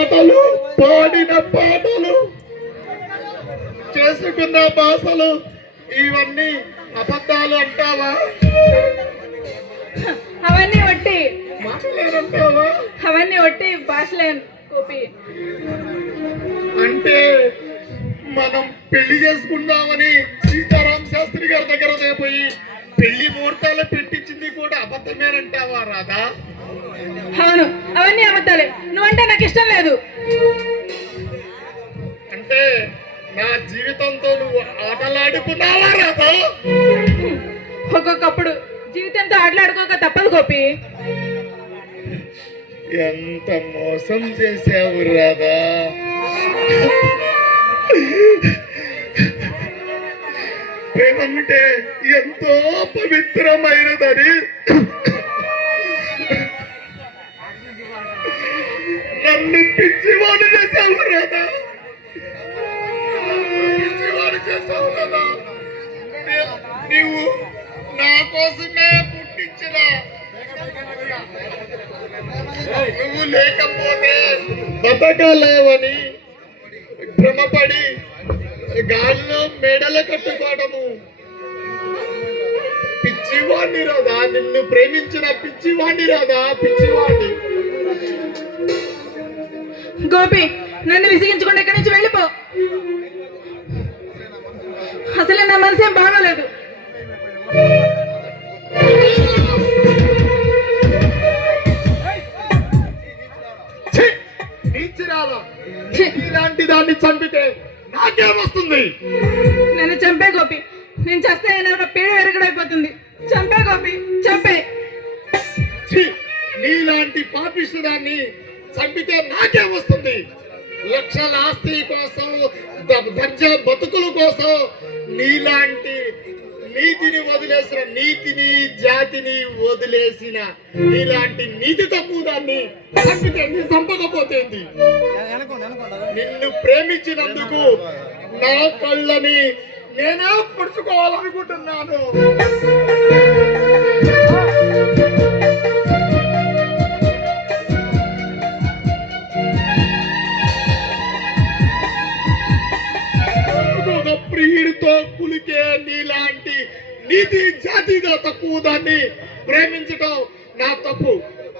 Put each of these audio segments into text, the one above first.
మాటలు, పాడిన పాటలు, చేసుకున్న భాషలు ఇవన్నీ అబద్ధాలు అంటావా? అవన్నీ ఒట్టి మాటలేనంటావా? అవన్నీ ఒట్టి భాషలేను గోపి. అంటే మనం పెళ్లి చేసుకుందామని సీతారాం శాస్త్రి గారి దగ్గర పోయి పెళ్లి ముహూర్తాలు పెట్టించింది కూడా అబద్ధమేనంటావా రాధా? అవును, అవన్నీ అబద్ధాలే. నువ్వంటే నాకు ఇష్టం లేదు. అంటే నా జీవితంతో నువ్వు ఆటలాడుకున్నావా రాధా? ఒక్కొక్కప్పుడు జీవితంతో ఆటలాడుకోక తప్పదు గోపి. ఎంత మోసం చేసావు రాధా. ప్రేమంటే ఎంతో పవిత్రమైనదని నన్ను పిచ్చివాడు చేసావు రాధా. పిచ్చివాడు చేసావు కదా. నీవు నా కోసమే పుట్టించిన, నువ్వు లేకపోతే బతకలేవని భ్రమపడి గాల్లో మెడలు కట్టుకోవడము పిచ్చివాణ్ణి రాదా. నిన్ను ప్రేమించిన పిచ్చివాణ్ణి రాదా, పిచ్చివాణ్ణి. గోపి, నన్ను విసిగించకుండా ఇక్కడి నుంచి వెళ్ళిపో. అసలే నా మనసేం బాగోలేదు. ఇలాంటి దాన్ని చంపితే నాకేమొస్తుంది? నన్ను చంపే గోపి. నేను చేస్తే పేరు వెరగడైపోతుంది. చంపే గోపి, చంపే. నీలాంటి పాపిష్టిదాన్ని చంపితే నాకేమొస్తుంది? లక్షల ఆస్తి కోసం, దర్జా బతుకుల కోసం నీలాంటి నీతిని వదిలేసిన, నీతిని జాతిని వదిలేసిన నీలాంటి నీతి తక్కువ దాన్ని చంపితే నీ చంపకపోతేంది? నిన్ను ప్రేమించినందుకు నా కళ్ళని నేనే పుడుచుకోవాలనుకుంటున్నాను. ప్రియుడితో కులికే నీలాంటి నీతి జాతిగా తక్కువ దాన్ని ప్రేమించడం నా తప్పు.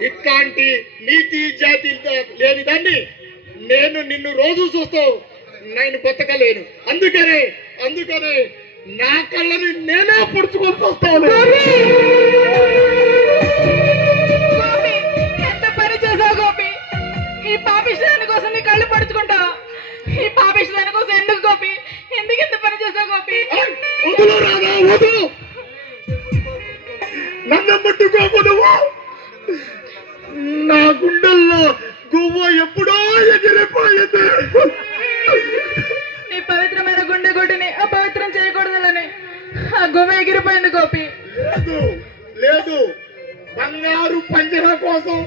ఇట్లాంటి నీతి జాతి లేని దాన్ని నేను నిన్ను రోజు చూస్తావు, నేను బతకలేను. అందుకనే నా కళ్ళని నేనే పొడుచుకొని వస్తాను. ఎంత పని చేసావు గోపి. ఈ పాపిష్టాని కోసం నీ కళ్ళు పడుచుకుంటావా? ఈ పాపిష్టాని కోసం ఎందుకు గోపి? ఎందుకు ఎంత పని చేసావు గోపి? వదులు రాదా, వదులు. నన్ను ముట్టుకోకు నువ్వు. నా గుండెల్లో గువ్వ ఎప్పుడో ఎగిరిపోయింది. నీ పవిత్రమైన గుండె గుడ్డిని అపవిత్రం చేయకూడదని ఆ గువ్వ ఎగిరిపోయింది గోపి. లేదు, బంగారు పంజర కోసం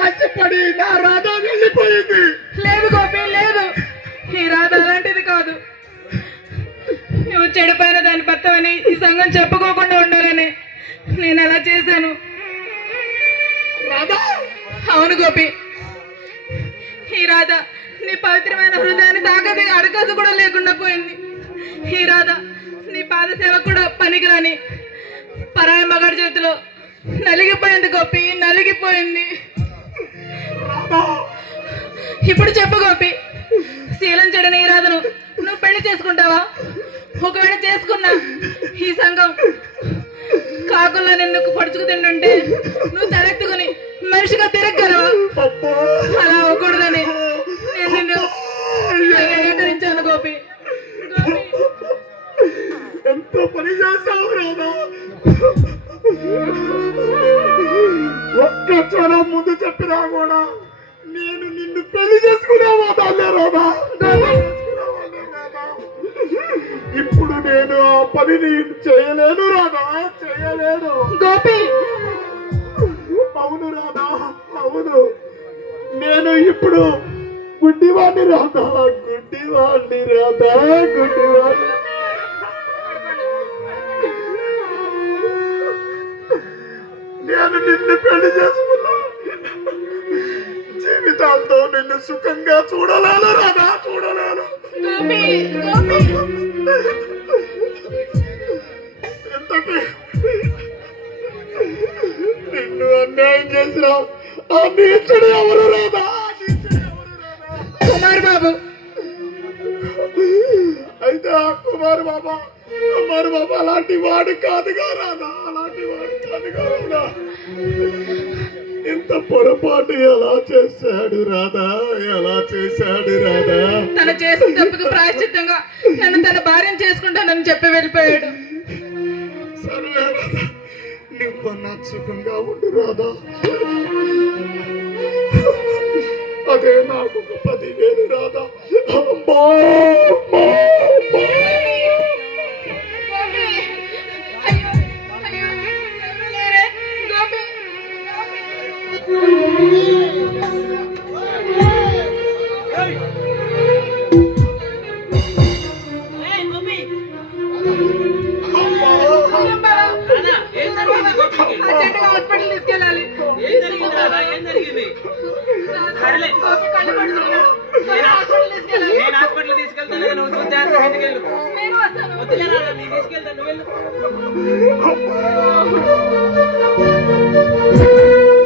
ఆశపడి నా రాధ వెళ్ళిపోయింది. లేదు గోపి, లేదు. ఈ రాధ అలాంటిది కాదు. నువ్వు చెడిపోయిన దాని భర్తవని ఈ సంఘం చెప్పుకోకుండా ఉండాలని నేను అలా చేశాను. అవును గోపి, ఈ రాధ నీ పవిత్రమైన హృదయాన్ని తాకది అడగదు కూడా లేకుండా పోయింది. ఈ రాధ నీ పాద సేవ కూడా పనికిరాని పరాయి మగాడి చేతిలో నలిగిపోయింది గోపి, నలిగిపోయింది. ఇప్పుడు చెప్పు గోపి, శీలం చెడని ఈ రాధను నువ్వు పెళ్లి చేసుకుంటావా? ఒకవేళ చేసుకున్నా ఈ సంఘం కాకుల్లో నిన్ను పడుచుకు తింటుంటే నువ్వు తలెత్తుకుని మనిషిగా తిరగలవా? అలా అవ్వకూడదని నేను నిన్ను అంగీకరించాను గోపి. ఎంత పని చేశావు రాధా. ఒక్క క్షణం ముందు చెప్పినా కూడా నేను నిన్ను పెళ్లి చేసుకున్నావా దాన్నే రాధా. ఇప్పుడు నేను ఆ పనిని చేయలేను రాధా, చేయలేను గోపి. అవును రాధా, అవును. నేను ఇప్పుడు గుడ్డివాణ్ణి రాధా, గుడ్డివాణ్ణి రాధా, గుడ్డివాణ్ణి. నేను నిన్ను పెళ్లి చేసుకున్నా. జీవితాంతో నిన్ను సుఖంగా చూడలేను రాధా, చూడలేను. గోపి గోపి ఎంతటి నిన్ను అన్యాయం చేసినావు. ఆ నీచుడు ఎవరు రాధా, ఆ నీచుడు ఎవరు రాధా? కుమార్ బాబు. అయితే ఆ కుమార్ బాబా అలాంటి వాడు కాదుగా రాధా, అలాంటి వాడు కాదుగా రాధా. ఇంత పొరపాటు ఎలా చేశాడు రాధా, ఎలా చేశాడు రాధా? తను చేసిన తప్పుకు ప్రాయశ్చిత్తంగా నన్ను తన భార్యను చేసుకుంటానని చెప్పి వెళ్ళిపోయాడు. సరే రాధా, నువ్వు నా సుఖంగా ఉండు రాధా. అదే నాకు ఒక 10,000 రాధా. అమ్మా, అమ్మా, అమ్మా. గోపి అయ్యో అయ్యో ఎవరు లేరే గోపి హాస్పిటల్ తీసుకెళ్ళాలి. కళ్ళు పడుతున్నాడు. హాస్పిటల్ తీసుకెళ్ళాలి. నేను హాస్పిటల్ తీసుకెళ్తాను, నువ్వు చూసి ఇంటికి వెళ్ళు. నేను వస్తాను. వద్దులే రాదా, నేను తీసుకెళ్తాను, నువ్వు వెళ్ళు. అమ్మా.